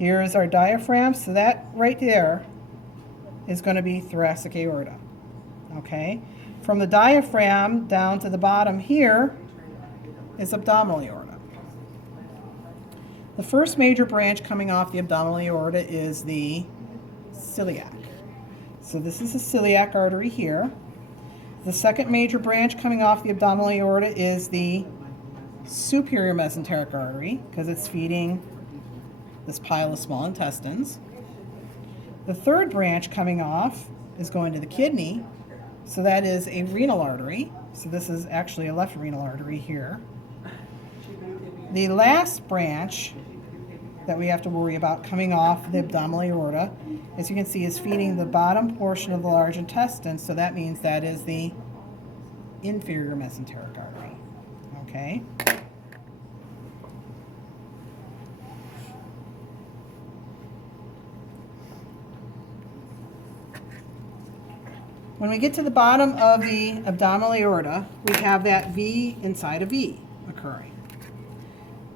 Here is our diaphragm, so that right there is going to be thoracic aorta. Okay? From the diaphragm down to the bottom here is abdominal aorta. The first major branch coming off the abdominal aorta is the celiac. So this is the celiac artery here. The second major branch coming off the abdominal aorta is the superior mesenteric artery, because it's feeding this pile of small intestines. The third branch coming off is going to the kidney, so that is a renal artery. So this is actually a left renal artery here. The last branch that we have to worry about coming off the abdominal aorta, as you can see, is feeding the bottom portion of the large intestine, so that means that is the inferior mesenteric artery. Okay? When we get to the bottom of the abdominal aorta, we have that V inside a V occurring.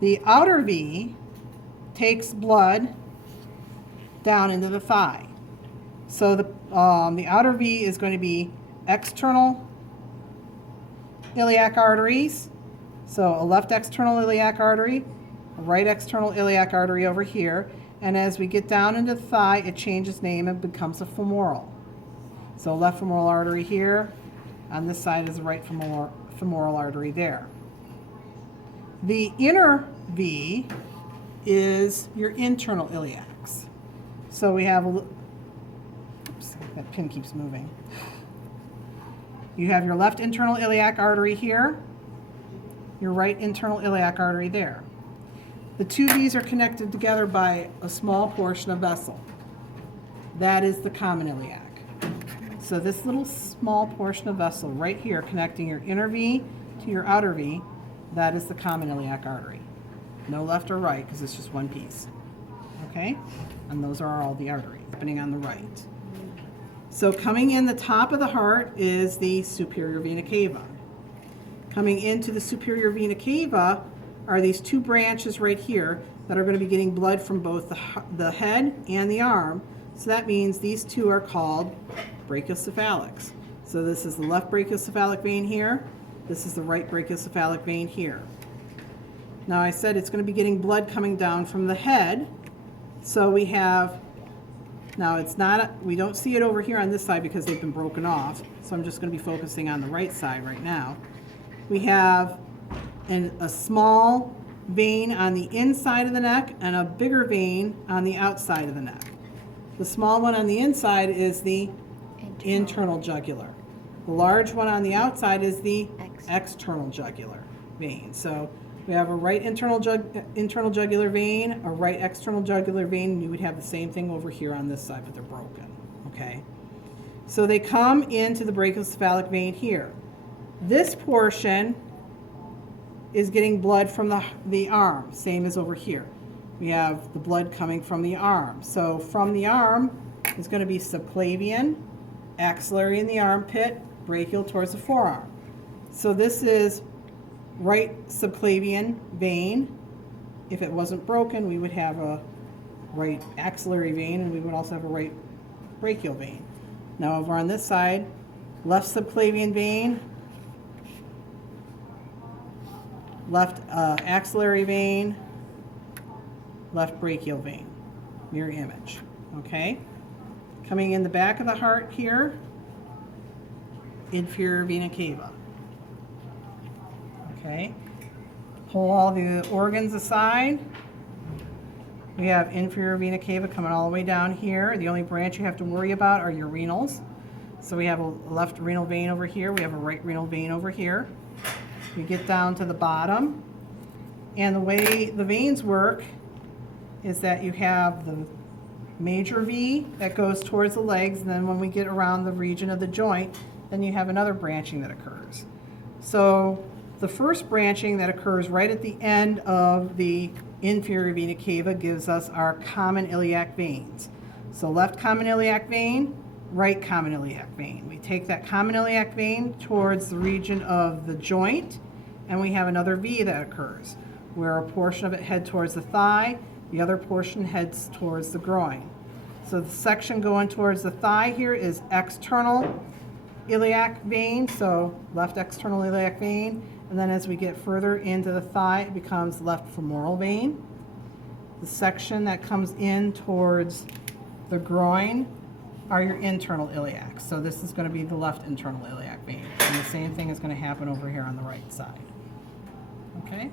The outer V takes blood down into the thigh. So the outer V is going to be external iliac arteries. So a left external iliac artery, a right external iliac artery over here. And as we get down into the thigh, it changes name and becomes a femoral. So left femoral artery here. On this side is the right femoral artery there. The inner V is your internal iliacs. So we have oops, that pin keeps moving. You have your left internal iliac artery here, your right internal iliac artery there. The two V's are connected together by a small portion of vessel. That is the common iliac. So this little small portion of vessel right here connecting your inner V to your outer V, that is the common iliac artery. No left or right, because it's just one piece. Okay? And those are all the arteries happening on the right. So coming in the top of the heart is the superior vena cava. Coming into the superior vena cava are these two branches right here that are going to be getting blood from both the head and the arm. So that means these two are called brachiocephalics. So this is the left brachiocephalic vein here. This is the right brachiocephalic vein here. Now I said it's going to be getting blood coming down from the head. So we have, now it's not, we don't see it over here on this side because they've been broken off. So I'm just going to be focusing on the right side right now. We have a small vein on the inside of the neck and a bigger vein on the outside of the neck. The small one on the inside is the internal jugular. The large one on the outside is the external jugular vein. So we have a right internal jugular vein, a right external jugular vein, and you would have the same thing over here on this side, but they're broken. Okay? So they come into the brachiocephalic vein here. This portion is getting blood from the arm, same as over here. We have the blood coming from the arm. So from the arm is going to be subclavian, axillary in the armpit, brachial towards the forearm. So this is right subclavian vein. If it wasn't broken, we would have a right axillary vein, and we would also have a right brachial vein. Now over on this side, left subclavian vein, left axillary vein, left brachial vein, mirror image. Okay? Coming in the back of the heart here, inferior vena cava. Okay? Pull all the organs aside. We have inferior vena cava coming all the way down here. The only branch you have to worry about are your renals. So we have a left renal vein over here. We have a right renal vein over here. We get down to the bottom. And the way the veins work is that you have the major V that goes towards the legs, and then when we get around the region of the joint, then you have another branching that occurs. So the first branching that occurs right at the end of the inferior vena cava gives us our common iliac veins. So left common iliac vein, right common iliac vein. We take that common iliac vein towards the region of the joint, and we have another V that occurs, where a portion of it head towards the thigh, The other portion heads towards the groin. So the section going towards the thigh here is external iliac vein, so left external iliac vein. And then as we get further into the thigh, it becomes left femoral vein. The section that comes in towards the groin are your internal iliacs. So this is going to be the left internal iliac vein. And the same thing is going to happen over here on the right side. Okay?